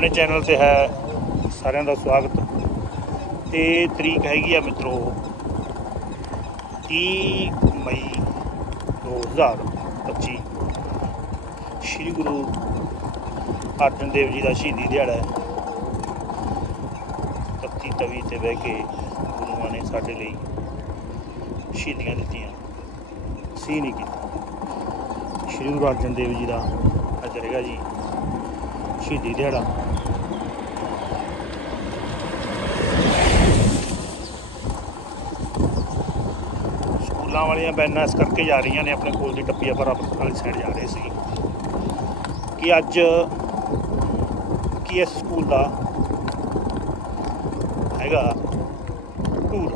ਆਪਣੇ ਚੈਨਲ ਤੇ ਹੈ। ਸਾਰਿਆਂ ਦਾ ਸਵਾਗਤ। ਤੇ ਤਰੀਕ ਹੈਗੀ ਆ ਮਿੱਤਰੋ 30 ਮਈ 2025 ਸ਼੍ਰੀ ਗੁਰੂ ਅਰਜਨ ਦੇਵ ਜੀ ਦਾ ਸ਼ਹੀਦੀ ਦਿਹਾੜਾ ਹੈ। ਤੱਤੀ ਤਵੀ ਤੇ ਬਹਿ ਕੇ ਗੁਰੂਆਂ ਨੇ ਸਾਡੇ ਲਈ ਸ਼ਹੀਦੀਆਂ ਦਿੱਤੀਆਂ। ਸੀ ਨਹੀਂ ਕੀਤਾ। ਸ਼੍ਰੀ ਗੁਰੂ ਅਰਜਨ ਦੇਵ ਜੀ ਦਾ ਅੱਜ ਰਹੇਗਾ ਜੀ। ਸ਼ਹੀਦੀ ਦਿਹਾੜਾ। ਸਕੂਲਾਂ ਵਾਲੀਆਂ ਬੈਨਾਂ ਇਸ ਕਰਕੇ ਜਾ ਰਹੀਆਂ ਨੇ, ਆਪਣੇ ਕੋਲ ਦੀ ਟੱਪੀਆਂ ਪਰ ਆਪ ਵਾਲੀ ਸਾਈਡ ਜਾ ਰਹੇ ਸੀ ਕਿ ਅੱਜ ਕੀ ਇਸ ਸਕੂਲ ਦਾ ਹੈਗਾ ਟੂਰ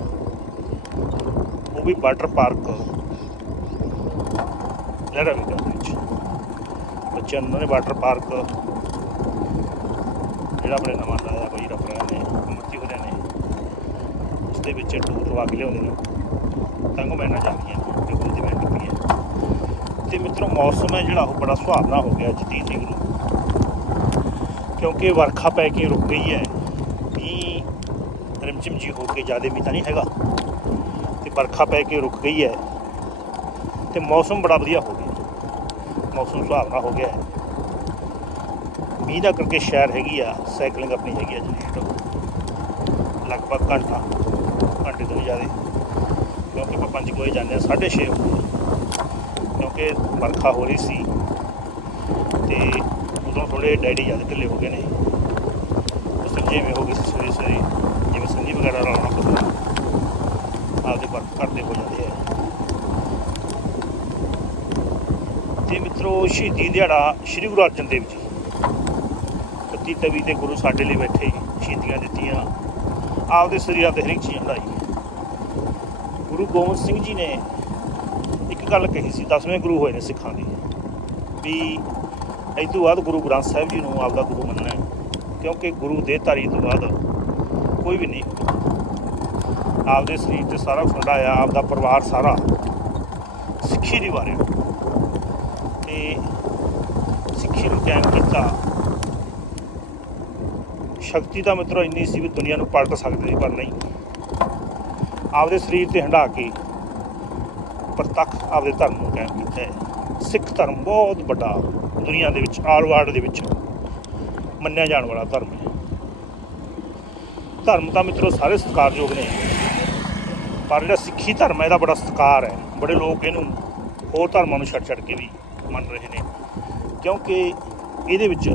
ਉਹ ਵੀ ਵਾਟਰ ਪਾਰਕ ਲਹਿਰਾ ਵਿਕਾ ਦੇ ਬੱਚਿਆਂ ਨੂੰ ਉਹਨਾਂ ਨੇ ਵਾਟਰ ਪਾਰਕ ਜਿਹੜਾ ਆਪਣੇ ਨਵਾਂ ਲਾਇਆ ਕੋਈ ਰਫਰਾ ਨੇ ਮੱਤੀ ਹੋਰਿਆਂ ਨੇ ਉਸ ਦੇ ਵਿੱਚ ਟੂਰ ਲਵਾ ਕੇ ਲਿਆਉਂਦੇ ਨੇ। ਤੰਗ ਮੈਨਾ ਜਾਂਦੀਆਂ ਨੇ ਤੇ ਉਹਦੀ ਮੈਂ ਟੱਪੀ ਹੈ। ਤੇ ਮਿੱਤਰੋ, ਮੌਸਮ ਹੈ ਜਿਹੜਾ, ਉਹ ਬੜਾ ਸੁਹਾਵਣਾ ਹੋ ਗਿਆ ਅੱਜ 30 ਤਰੀਕ ਨੂੰ। ਕਿਉਂਕਿ ਵਰਖਾ ਪੈ ਕੇ ਰੁਕ ਗਈ ਹੈ। ਵੀ ਰਿਮਚਿਮ ਜੀ ਹੋ ਕੇ ਜ਼ਿਆਦਾ ਵੀ ਤਾਂ ਨਹੀਂ ਹੈਗਾ। ਤੇ ਵਰਖਾ ਪੈ ਕੇ ਰੁਕ ਗਈ ਹੈ। ਤੇ ਮੌਸਮ ਬੜਾ ਵਧੀਆ ਹੋ ਗਿਆ। ਮੌਸਮ ਸੁਹਾਵਣਾ ਹੋ ਗਿਆ ਹੈ। ਮੀਂਹ ਕਰਕੇ ਸ਼ਹਿਰ ਹੈਗੀ ਆ ਸਾਈਕਲਿੰਗ ਆਪਣੀ ਹੈਗੀ ਆ ਜਨਰੇਟ ਲਗਭਗ ਘੰਟਾ, ਘੰਟੇ ਤੋਂ ਵੀ ਜ਼ਿਆਦਾ। ਕਿਉਂਕਿ ਆਪਾਂ 5 ਵਜੇ ਜਾਂਦੇ ਹਾਂ 6:30 ਕਿਉਂਕਿ ਵਰਖਾ ਹੋ ਰਹੀ ਸੀ। ਤੇ ਉਦੋਂ ਥੋੜੇ ਡੈਡੀ ਜਦ ਢਿੱਲੇ ਹੋ ਗਏ ਨੇ। ਉਹ ਸੰਜੇ ਵੀ ਹੋ ਗਈ ਸੀ ਸਵੇਰੇ ਸਵੇਰੇ, ਜਿਵੇਂ ਸੰਜੀ ਵਗੈਰਾ ਲਾਉਣਾ ਪਊਗਾ ਆਪਦੇ ਵਰਕ ਕਰਦੇ ਹੋ ਜਾਂਦੇ ਆ। ਤੇ ਮਿੱਤਰੋ, ਸ਼ਹੀਦੀ ਦਿਹਾੜਾ ਸ੍ਰੀ ਗੁਰੂ ਅਰਜਨ ਦੇਵ ਜੀ। ਪਤੀ ਤਵੀ ਤੇ ਗੁਰੂ ਸਾਡੇ ਲਈ ਬੈਠੇ ਸ਼ਹੀਦੀਆਂ ਦਿੱਤੀਆਂ। ਆਪਦੇ ਸਰੀਰਾਂ ਤੇ ਹਰੇਕ ਚੀਜ਼ ਹੰਡਾਈ ਗੁਰੂ ਗੋਬਿੰਦ ਸਿੰਘ ਜੀ ਨੇ ਇੱਕ ਗੱਲ ਕਹੀ ਸੀ, ਦਸਵੇਂ ਗੁਰੂ ਹੋਏ ਨੇ ਸਿੱਖਾਂ ਦੇ, ਵੀ ਇਸ ਤੋਂ ਬਾਅਦ ਗੁਰੂ ਗ੍ਰੰਥ ਸਾਹਿਬ ਜੀ ਨੂੰ ਆਪਦਾ ਗੁਰੂ ਮੰਨਣਾ ਕਿਉਂਕਿ ਗੁਰੂ ਦੇ ਧਾਰੀ ਤੋਂ ਬਾਅਦ ਕੋਈ ਵੀ ਨਹੀਂ। ਆਪਦੇ ਸਰੀਰ ਤੇ ਸਾਰਾ ਫੰਡਾਇਆ ਆਪਦਾ ਪਰਿਵਾਰ ਸਾਰਾ ਸਿੱਖੀ ਦੀ ਵਾਰਿਆ। ਤੇ ਸਿੱਖੀ ਨੂੰ ਕਾਇਮ ਕੀਤਾ ਸ਼ਕਤੀ ਤਾਂ ਮਿੱਤਰੋ ਇੰਨੀ ਸੀ ਵੀ ਦੁਨੀਆ ਨੂੰ ਪਲਟ ਸਕਦੇ ਸੀ, ਪਰ ਨਹੀਂ। ਆਪਦੇ ਸਰੀਰ ਤੇ ਹੰਡਾ ਕੇ ਪ੍ਰਤੱਖ ਆਪਦੇ ਧਰਮ ਨੂੰ ਕਾਇਮ ਕੀਤਾ ਹੈ। ਸਿੱਖ ਧਰਮ ਬਹੁਤ ਵੱਡਾ ਦੁਨੀਆ ਦੇ ਵਿੱਚ, ਆਲ ਵਰਲਡ ਦੇ ਵਿੱਚ ਮੰਨਿਆ ਜਾਣ ਵਾਲਾ ਧਰਮ ਹੈ। ਧਰਮ ਤਾਂ ਮਿੱਤਰੋ ਸਾਰੇ ਸਤਿਕਾਰਯੋਗ ਨੇ। ਪਰ ਜਿਹੜਾ ਸਿੱਖੀ ਧਰਮ ਹੈ, ਇਹਦਾ ਬੜਾ ਸਤਿਕਾਰ ਹੈ। ਬੜੇ ਲੋਕ ਇਹਨੂੰ ਹੋਰ ਧਰਮਾਂ ਨੂੰ ਛੱਡ ਛੱਡ ਕੇ ਵੀ ਮੰਨ ਰਹੇ ਨੇ। ਕਿਉਂਕਿ ਇਹਦੇ ਵਿੱਚ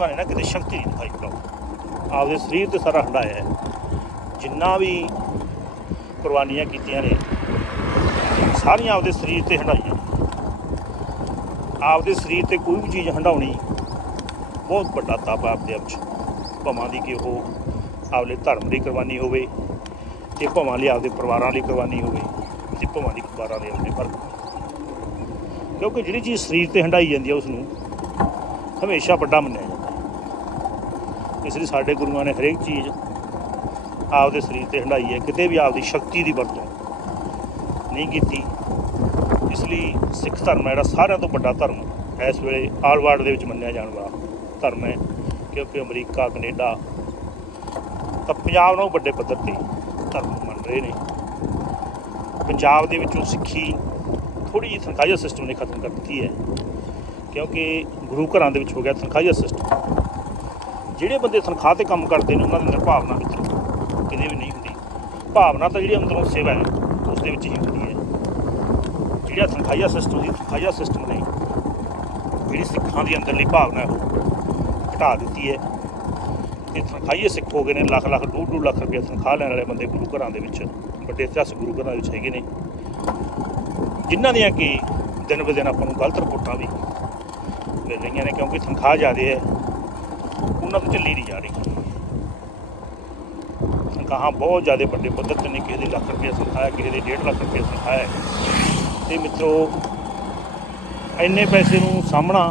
ਗੁਰੂਆਂ ਨੇ ਨਾ, ਕਿਤੇ ਸ਼ਕਤੀ ਨਹੀਂ ਦਿਖਾਈ ਭਰਾਓ ਆਪਦੇ ਸਰੀਰ ਤੇ ਸਾਰਾ ਹੰਡਾਇਆ ਹੈ। ਜਿੰਨਾ ਵੀ ਕੁਰਬਾਨੀਆਂ ਕੀਤੀਆਂ ਨੇ, ਸਾਰੀਆਂ ਆਪਦੇ ਸਰੀਰ ਤੇ ਹੰਡਾਈਆਂ ਆਪਦੇ ਸਰੀਰ ਤੇ ਕੋਈ ਵੀ ਚੀਜ਼ ਹੰਡਾਉਣੀ ਬਹੁਤ ਵੱਡਾ ਤਪ ਆਪਦੇ ਆਪ 'ਚ। ਭਵਾਂ ਦੀ ਕਿ ਉਹ ਆਪਦੇ ਧਰਮ ਦੀ ਕੁਰਬਾਨੀ ਹੋਵੇ ਤੇ ਭਵਾਂ ਲਈ ਆਪਦੇ ਪਰਿਵਾਰਾਂ ਲਈ ਕੁਰਬਾਨੀ ਹੋਵੇ ਤੇ ਭਵਾਂ ਦੀ ਪਰਿਵਾਰਾਂ ਲਈ ਆਪਣੇ ਪਰ ਕਿਉਂਕਿ ਜਿਹੜੀ ਚੀਜ਼ ਸਰੀਰ ਤੇ ਹੰਡਾਈ ਜਾਂਦੀ ਹੈ ਉਸ ਨੂੰ ਹਮੇਸ਼ਾ ਵੱਡਾ ਮੰਨਿਆ ਜਾਂਦਾ ਇਸ ਲਈ ਸਾਡੇ ਗੁਰੂਆਂ ਨੇ ਹਰੇਕ ਚੀਜ਼ ਆਪਦੇ ਸਰੀਰ ਤੇ ਹੰਡਾਈ ਹੈ, ਕਿਤੇ ਵੀ ਆਪਦੀ ਸ਼ਕਤੀ ਦੀ ਵਰਤੋਂ ਨਹੀਂ ਕੀਤੀ। ਇਸ ਲਈ ਸਿੱਖ ਧਰਮ ਹੈ ਜਿਹੜਾ ਸਾਰਿਆਂ ਤੋਂ ਵੱਡਾ ਧਰਮ ਇਸ ਵੇਲੇ ਆਲ ਵਰਲਡ ਦੇ ਵਿੱਚ ਮੰਨਿਆ ਜਾਣ ਵਾਲਾ ਧਰਮ ਹੈ, ਕਿਉਂਕਿ ਅਮਰੀਕਾ, ਕੈਨੇਡਾ ਤਾਂ ਪੰਜਾਬ ਨਾਲੋਂ ਵੱਡੇ ਪੱਧਰ ਤੇ ਧਰਮ ਮੰਨ ਰਹੇ ਨੇ। ਪੰਜਾਬ ਦੇ ਵਿੱਚੋਂ ਸਿੱਖੀ ਥੋੜੀ ਜਿਹੀ ਤਨਖਾਹੀਆ ਸਿਸਟਮ ਨੇ ਖਤਮ ਕਰ ਦਿੱਤੀ ਹੈ, ਕਿਉਂਕਿ ਗੁਰੂ ਘਰਾਂ ਦੇ ਵਿੱਚ ਹੋ ਗਿਆ ਤਨਖਾਹੀਆ ਸਿਸਟਮ ਜਿਹੜੇ ਬੰਦੇ ਤਨਖਾਹ ਤੇ ਕੰਮ ਕਰਦੇ ਨੇ, ਉਹਨਾਂ ਦੀ ਅੰਦਰ ਭਾਵਨਾ ਮਿੱਤਰੋ ਕਿਤੇ ਵੀ ਨਹੀਂ ਹੁੰਦੀ। ਭਾਵਨਾ ਤਾਂ ਜਿਹੜੀ ਅੰਦਰੋਂ ਸੇਵਾ ਹੈ, ਉਸ ਦੇ ਵਿੱਚ ਹੀ ਹੁੰਦੀ ਹੈ। ਜਿਹੜਾ ਤਨਖਾਹੀਆ ਸਿਸਟਮ ਦੀ ਤਨਖਾਹੀਆ ਸਿਸਟਮ ਨੇ, ਜਿਹੜੀ ਸਿੱਖਾਂ ਦੀ ਅੰਦਰਲੀ ਭਾਵਨਾ ਉਹ ਘਟਾ ਦਿੱਤੀ ਹੈ। ਤੇ ਤਨਖਾਹੀਏ ਸਿੱਖ ਹੋ ਗਏ ਨੇ, ਲੱਖ ਲੱਖ, ਡੂਢ ਡੂਢ ਲੱਖ ਰੁਪਏ ਤਨਖਾਹ ਲੈਣ ਵਾਲੇ ਬੰਦੇ ਗੁਰੂ ਘਰਾਂ ਦੇ ਵਿੱਚ, ਵੱਡੇ ਇਤਿਹਾਸ ਗੁਰੂ ਘਰਾਂ ਵਿੱਚ ਹੈਗੇ ਨੇ। ਜਿਨ੍ਹਾਂ ਦੀਆਂ ਕਿ ਦਿਨ ਬ ਦਿਨ ਆਪਾਂ ਨੂੰ ਗਲਤ ਰਿਪੋਰਟਾਂ ਵੀ ਮਿਲ ਰਹੀਆਂ ਨੇ, ਕਿਉਂਕਿ ਤਨਖਾਹ ਜ਼ਿਆਦਾ ਹੈ। ਉਹਨਾਂ ਤੋਂ ਚੱਲੀ ਨਹੀਂ ਜਾ ਰਹੀ। ਤਨਖਾਹਾਂ ਬਹੁਤ ਜ਼ਿਆਦਾ ਵੱਡੇ ਪੱਧਰ ਤੇ ਨੇ, ਕਿਸੇ ਦੇ ਲੱਖ ਰੁਪਏ ਤਨਖਾਹ ਕਿਸੇ ਦੇ 1.5 ਲੱਖ ਰੁਪਏ ਤਨਖਾਹ ਹੈ ਤੇ ਮਿੱਤਰੋ, ਇੰਨੇ ਪੈਸੇ ਨੂੰ ਸਾਹਮਣਾ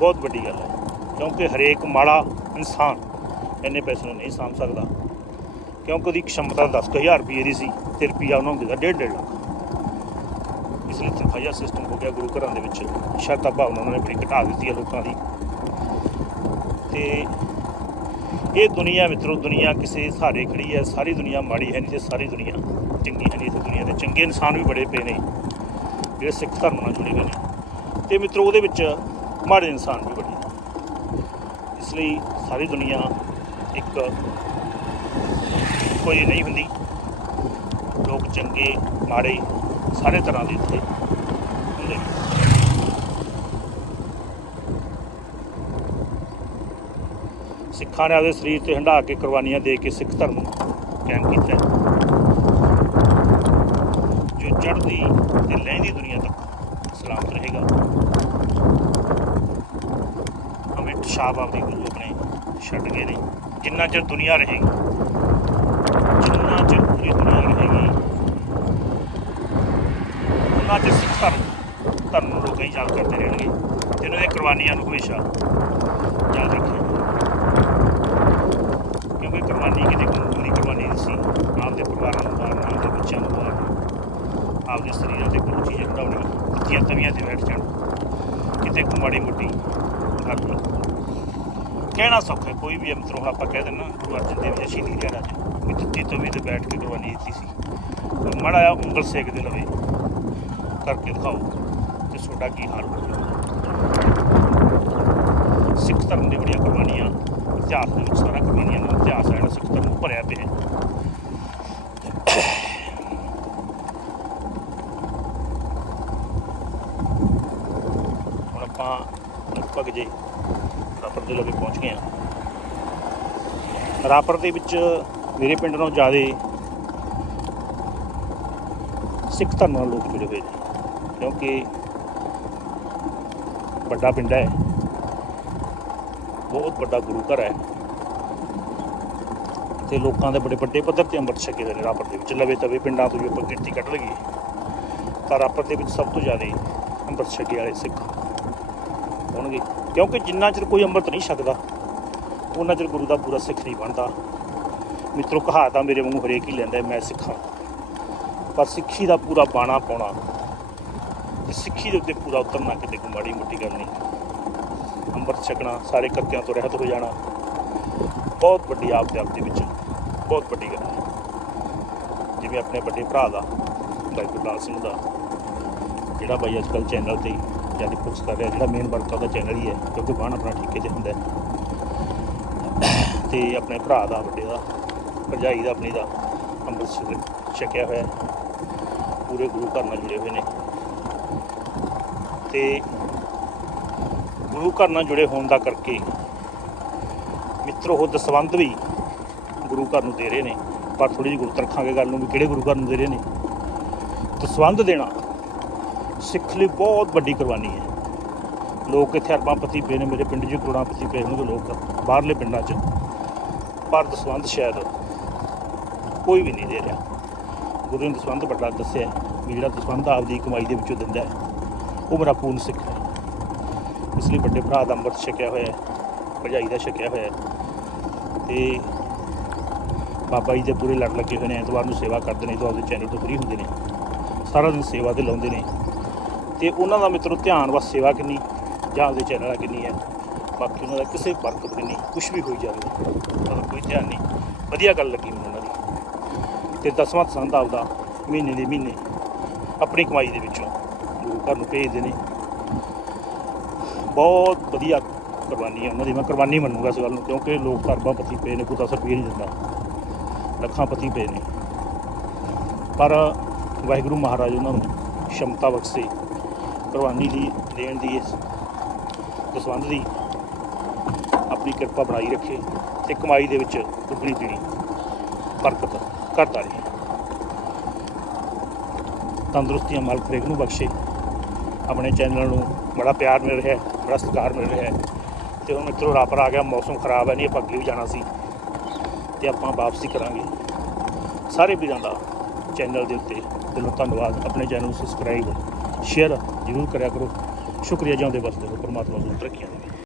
ਬਹੁਤ ਵੱਡੀ ਗੱਲ ਹੈ, ਕਿਉਂਕਿ ਹਰੇਕ ਮਾੜਾ ਇਨਸਾਨ ਇੰਨੇ ਪੈਸੇ ਨੂੰ ਨਹੀਂ ਸਾਂਭ ਸਕਦਾ। ਕਿਉਂਕਿ ਉਹਦੀ ਖਮਤਾ 10000 ਰੁਪਏ ਦੀ ਸੀ ਤੇ ਰੁਪਿਆ ਉਹਨਾਂ ਨੂੰ ਦਿੰਦਾ 1.5 ਲੱਖ। ਇਸ ਲਈ ਤਨਖਾਹੀਆ ਸਿਸਟਮ ਹੋ ਗਿਆ ਗੁਰੂ ਘਰਾਂ ਦੇ ਵਿੱਚ, ਸ਼ਰਧਾ ਭਾਵਨਾ ਉਹਨਾਂ ਨੇ ਬੜੀ ਘਟਾ ਦਿੱਤੀ ਹੈ ਲੋਕਾਂ ਦੀ। ਤੇ ਇਹ ਦੁਨੀਆ ਮਿੱਤਰੋ, ਦੁਨੀਆ ਕਿਸੇ ਸਹਾਰੇ ਖੜੀ ਹੈ, ਸਾਰੀ ਦੁਨੀਆ ਮਾੜੀ ਹੈ ਨਹੀਂ ਤੇ ਸਾਰੀ ਦੁਨੀਆ ਚੰਗੀ ਹੈ ਨਹੀਂ ਤੇ ਦੁਨੀਆ ਦੇ ਚੰਗੇ ਇਨਸਾਨ ਵੀ ਬੜੇ ਪਏ ਨੇ, ਜਿਹੜੇ ਸਿੱਖ ਧਰਮ ਨਾਲ ਜੁੜੇ ਹੋਏ ਨੇ। ਤੇ ਮਿੱਤਰੋ, ਉਹਦੇ ਵਿੱਚ ਮਾੜੇ ਇਨਸਾਨ ਵੀ ਬੜੇ ਨੇ। ਇਸ ਲਈ ਸਾਰੀ ਦੁਨੀਆ ਇੱਕ ਕੋਈ ਨਹੀਂ ਹੁੰਦੀ। ਲੋਕ ਚੰਗੇ, ਮਾੜੇ ਸਾਰੇ ਤਰ੍ਹਾਂ ਦੇ ਇੱਥੇ ਸਿੱਖਾਂ ਨੇ ਆਪਦੇ ਸਰੀਰ ਤੇ ਹੰਢਾ ਕੇ ਕੁਰਬਾਨੀਆਂ ਦੇ ਕੇ ਸਿੱਖ ਧਰਮ ਨੂੰ ਕਾਇਮ ਕੀਤਾ ਜੋ ਚੜ੍ਹਦੀ ਤੇ ਲਹਿੰਦੀ ਦੁਨੀਆ ਤੱਕ ਸਲਾਮਤ ਰਹੇਗਾ ਅਮਿਤ ਸ਼ਾਹ ਆਪਦੀ ਗੁਰੂ ਆਪਣੇ ਛੱਡ ਗਏ ਨੇ ਜਿੰਨਾ ਚਿਰ ਦੁਨੀਆ ਰਹੇਗੀ, ਜਿੰਨਾ ਚਿਰ ਪੂਰੀ ਦੁਨੀਆ ਰਹੇਗੀ, ਉਹਨਾਂ ਚਿਰ ਸਿੱਖ ਧਰਮ ਧਰਮ ਨੂੰ ਲੋਕ ਹੀ ਯਾਦ ਕਰਦੇ ਰਹਿਣਗੇ ਤੇ ਉਹਨਾਂ ਦੀਆਂ ਕੁਰਬਾਨੀਆਂ ਨੂੰ ਹਮੇਸ਼ਾ ਯਾਦ ਰੱਖਿਆ ਕੋਈ ਕੁਰਬਾਨੀ, ਕਿਤੇ ਕੋਈ ਕੁਰਬਾਨੀ ਨਹੀਂ ਸੀ। ਆਪਦੇ ਪਰਿਵਾਰਾਂ ਨੂੰ ਮਾਰਨਾ ਆਪਦੇ ਬੱਚਿਆਂ ਨੂੰ ਮਾਰਨਾ ਆਪਦੇ ਸਰੀਰਾਂ ਤੇ ਕੋਈ ਚੀਜ਼ ਹਟਾਉਣੀ ਤੀਆਂ ਤਵੀਆਂ ਤੇ ਬੈਠ ਜਾਣ। ਕਿਤੇ ਕੋਈ ਮਾੜੀ ਮੋਟੀ ਗੱਲ ਕਹਿਣਾ ਸੌਖਾ ਕੋਈ ਵੀ ਮਿੱਤਰੋ, ਆਪਾਂ ਕਹਿ ਦਿੰਨਾ ਗੁਰੂ ਅਰਜਨ ਦੇਵ ਜੀ ਸ਼ਹੀਦੀ ਦਿਹਾੜਾ ਚ ਵੀ ਤੱਤੀ ਤਵੀ ਤੇ ਬੈਠ ਕੇ ਕੁਰਬਾਨੀ ਦਿੱਤੀ ਸੀ। ਕੋਈ ਮਾੜਾ ਜਿਹਾ ਉਂਗਲ ਸੇਕ ਦੇ ਲਵੇ, ਕਰਕੇ ਦਿਖਾਓ ਤੇ ਤੁਹਾਡਾ ਕੀ ਹਾਲ ਹੋ ਸਿੱਖ ਧਰਮ ਦੇ ਬੜੀਆਂ ਕੁਰਬਾਨੀਆਂ। ਇਤਿਹਾਸ ਦੇ ਵਿੱਚ ਸਾਰਾ ਕੁਰਬਾਨੀਆਂ ਦਾ ਇਤਿਹਾਸ ਹੈ ਜਿਹੜਾ ਸਿੱਖ ਧਰਮ ਨੂੰ ਭਰਿਆ ਪਿਆ। ਹੁਣ ਆਪਾਂ ਲਗਭਗ ਜੇ ਰਾਪਰ ਦੇ ਲਵੇ ਪਹੁੰਚ ਗਏ ਹਾਂ ਰਾਪਰ ਦੇ ਵਿੱਚ ਮੇਰੇ ਪਿੰਡ ਨਾਲੋਂ ਜ਼ਿਆਦਾ ਸਿੱਖ ਧਰਮ ਨਾਲ ਲੋਕ ਜੁੜੇ ਹੋਏ ਨੇ, ਕਿਉਂਕਿ ਵੱਡਾ ਪਿੰਡ ਹੈ। ਬਹੁਤ ਵੱਡਾ ਗੁਰੂ ਘਰ ਹੈ। ਤੇ ਲੋਕਾਂ ਦੇ ਬੜੇ ਵੱਡੇ ਪੱਧਰ ਤੇ ਅੰਮ੍ਰਿਤ ਛਕੇ ਦੇ ਨੇ ਰਾਪਰ ਦੇ ਵਿੱਚ। ਲਵੇ ਤਵੇ ਪਿੰਡਾਂ ਤੋਂ ਵੀ ਆਪਾਂ ਗਿਣਤੀ ਕੱਢ ਲਈਏ। ਤਾਂ ਰਾਪਰ ਦੇ ਵਿੱਚ ਸਭ ਤੋਂ ਜ਼ਿਆਦਾ ਅੰਮ੍ਰਿਤ ਛਕੇ ਵਾਲੇ ਸਿੱਖ ਹੋਣਗੇ। ਕਿਉਂਕਿ ਜਿੰਨਾ ਚਿਰ ਕੋਈ ਅੰਮ੍ਰਿਤ ਨਹੀਂ ਛਕਦਾ, ਉਹਨਾਂ ਚਿਰ ਗੁਰੂ ਦਾ ਪੂਰਾ ਸਿੱਖ ਨਹੀਂ ਬਣਦਾ। ਮਿੱਤਰੋ ਕਹਾਤਾ ਮੇਰੇ ਵਾਂਗੂ ਹਰੇਕ ਹੀ ਲੈਂਦਾ ਮੈਂ ਸਿੱਖਾਂ। ਪਰ ਸਿੱਖੀ ਦਾ ਪੂਰਾ ਬਾਣਾ ਪਾਉਣਾ, ਤੇ ਸਿੱਖੀ ਦੇ ਉੱਤੇ ਪੂਰਾ ਉਤਰਨਾ ਕਿਤੇ ਕੋਈ ਮਾੜੀ ਮੋਟੀ ਗੱਲ ਨਹੀਂ। ਅੰਮ੍ਰਿਤ ਛਕਣਾ, ਸਾਰੇ ਕੱਕਿਆਂ ਤੋਂ ਰਹਿਤ ਹੋ ਜਾਣਾ। ਬਹੁਤ ਵੱਡੀ ਆਪ ਦੇ ਆਪ ਦੇ ਵਿੱਚ ਬਹੁਤ ਵੱਡੀ ਗੱਲ ਹੈ। ਜਿਵੇਂ ਆਪਣੇ ਵੱਡੇ ਭਰਾ ਦਾ, ਭਾਈ ਗੁਰਲਾਲ ਸਿੰਘ ਦਾ, ਜਿਹੜਾ ਬਾਈ ਅੱਜ ਕੱਲ੍ਹ ਚੈਨਲ ਤੇ ਜ਼ਿਆਦਾ ਪੁੱਛ ਕਰ ਰਿਹਾ, ਜਿਹੜਾ ਮੇਨ ਵਰਕ ਦਾ ਚੈਨਲ ਹੀ ਹੈ, ਕਿਉਂਕਿ ਬਾਣ ਆਪਣਾ ਠੇਕੇ ਤੇ ਹੁੰਦਾ ਹੈ। ਤੇ ਆਪਣੇ ਭਰਾ ਦਾ, ਵੱਡੇ ਦਾ, ਭਰਜਾਈ ਦਾ, ਆਪਣੀ ਦਾ ਅੰਮ੍ਰਿਤ ਛਕ- ਛਕਿਆ ਹੋਇਆ ਪੂਰੇ ਗੁਰੂ ਘਰ ਨਾਲ ਜੁੜੇ ਹੋਏ ਨੇ। ਤੇ ਗੁਰੂ ਘਰ ਨਾਲ ਜੁੜੇ ਹੋਣ ਦਾ ਕਰਕੇ ਮਿੱਤਰੋ, ਉਹ ਦਸਵੰਧ ਵੀ ਗੁਰੂ ਘਰ ਨੂੰ ਦੇ ਰਹੇ ਨੇ, ਪਰ ਥੋੜੀ ਜਿਹੀ ਗੁਰਤ ਰੱਖਾਂਗੇ ਗੱਲ ਨੂੰ ਵੀ ਕਿਹੜੇ ਗੁਰੂ ਘਰ ਨੂੰ ਦੇ ਰਹੇ ਨੇ? ਦਸਵੰਧ ਦੇਣਾ ਸਿੱਖ ਲਈ ਬਹੁਤ ਵੱਡੀ ਕੁਰਬਾਨੀ ਹੈ। ਲੋਕ ਇੱਥੇ ਅਰਬਾਂ ਪਤੀ ਪਏ ਨੇ, ਮੇਰੇ ਪਿੰਡ 'ਚ ਕਰੋੜਾਂ ਪਤੀ ਪਏ ਹੋਣਗੇ ਲੋਕ, ਬਾਹਰਲੇ ਪਿੰਡਾਂ 'ਚ। ਪਰ ਦਸਵੰਧ ਸ਼ਾਇਦ ਕੋਈ ਵੀ ਨਹੀਂ ਦੇ ਰਿਹਾ। ਗੁਰੂ ਨੇ ਦਸਵੰਧ ਵੱਡਾ ਦੱਸਿਆ ਵੀ ਜਿਹੜਾ ਦਸਵੰਧ ਆਪਦੀ ਕਮਾਈ ਦੇ ਵਿੱਚੋਂ ਦਿੰਦਾ ਉਹ ਮੇਰਾ ਪੂਰਨ ਸਿੱਖ ਹੈ। ਇਸ ਲਈ ਵੱਡੇ ਭਰਾ ਦਾ ਅੰਮ੍ਰਿਤ ਛਕਿਆ ਹੋਇਆ ਹੈ, ਭਰਜਾਈ ਦਾ ਛਕਿਆ ਹੋਇਆ ਹੈ। ਤੇ ਬਾਬਾ ਜੀ ਦੇ ਪੂਰੇ ਲੜ ਲੱਗੇ ਹੋਏ ਨੇ, ਐਤਵਾਰ ਨੂੰ ਸੇਵਾ ਕਰਦੇ ਨੇ ਤੋਂ ਆਪਦੇ ਚੈਨਲ ਤੋਂ ਫਰੀ ਹੁੰਦੇ ਨੇ। ਸਾਰਾ ਦਿਨ ਸੇਵਾ ਤੇ ਲਾਉਂਦੇ ਨੇ। ਤੇ ਉਹਨਾਂ ਦਾ ਮਿੱਤਰੋ ਧਿਆਨ ਬਸ ਸੇਵਾ ਕਿੰਨੀ, ਜਾਂ ਆਪਦੇ ਚੈਨਲ ਆ ਕਿੰਨੀ ਹੈ। ਬਾਕੀ ਉਹਨਾਂ ਦਾ ਕਿਸੇ ਬਰਕਤ ਵੀ ਨਹੀਂ ਕੁਝ ਵੀ ਹੋਈ ਜਾਵੇ, ਉਹਨਾਂ ਦਾ ਕੋਈ ਧਿਆਨ ਨਹੀਂ। ਵਧੀਆ ਗੱਲ ਲੱਗੀ ਮੈਨੂੰ ਉਹਨਾਂ ਦੀ। ਤੇ ਦਸਵਾਂ ਸੰਦ ਆਪਦਾ ਮਹੀਨੇ ਦੇ ਮਹੀਨੇ ਆਪਣੀ ਕਮਾਈ ਦੇ ਵਿੱਚੋਂ ਗੁਰੂ ਘਰ ਨੂੰ ਭੇਜਦੇ ਨੇ। ਬਹੁਤ ਵਧੀਆ ਕੁਰਬਾਨੀ ਹੈ ਉਹਨਾਂ ਦੀ। ਮੈਂ ਕੁਰਬਾਨੀ ਮੰਨੂਗਾ ਇਸ ਗੱਲ ਨੂੰ, ਕਿਉਂਕਿ ਲੋਕ ਧਰਮਾਂ ਪਤੀ ਪਏ ਨੇ, ਕੋਈ ਦਸ ਰੁਪਏ ਨਹੀਂ ਦਿੰਦਾ। ਲੱਖਾਂ ਪਤੀ ਪਏ ਨੇ। ਪਰ ਵਾਹਿਗੁਰੂ ਮਹਾਰਾਜ ਉਹਨਾਂ ਨੂੰ ਸ਼ਮਤਾ ਬਖਸ਼ੇ, ਕੁਰਬਾਨੀ ਦੀ, ਦੇਣ ਦੀ ਇਸ ਦਸਵੰਧ ਦੀ, ਆਪਣੀ ਕਿਰਪਾ ਬਣਾਈ ਰੱਖੇ ਤੇ ਕਮਾਈ ਦੇ ਵਿੱਚ ਦੁੱਗਣੀ ਤਿਣੀ ਬਰਕਤ ਕਰਦਾ ਰਹੇ। ਤੰਦਰੁਸਤੀਆਂ ਮਾਲਕ ਹਰੇਕ ਨੂੰ ਬਖਸ਼ੇ। ਆਪਣੇ ਚੈਨਲ ਨੂੰ ਬੜਾ ਪਿਆਰ ਮਿਲ ਰਿਹਾ ਹੈ, ਬੜਾ ਸਤਿਕਾਰ ਮਿਲ ਰਿਹਾ ਹੈ। ਤੇ ਹੁਣ ਮਿੱਤਰੋ ਰਾਪਰ ਆ ਗਿਆ, ਮੌਸਮ ਖਰਾਬ ਹੈ, ਨਹੀਂ ਆਪਾਂ ਅੱਗੇ ਵੀ ਜਾਣਾ ਸੀ। ਤੇ ਆਪਾਂ ਵਾਪਸੀ ਕਰਾਂਗੇ। ਸਾਰੇ ਵੀਰਾਂ ਦਾ ਚੈਨਲ ਦੇ ਉੱਤੇ ਦਿਲੋਂ ਧੰਨਵਾਦ। ਆਪਣੇ ਚੈਨਲ ਨੂੰ ਸਬਸਕ੍ਰਾਈਬ ਸ਼ੇਅਰ ਜ਼ਰੂਰ ਕਰਿਆ ਕਰੋ। ਸ਼ੁਕਰੀਆ ਜਿਉਂਦੇ ਵਸਦੇ ਹੋ ਪਰਮਾਤਮਾ ਨੂੰ ਤਰੱਕੀਆਂ ਦੇਵੇ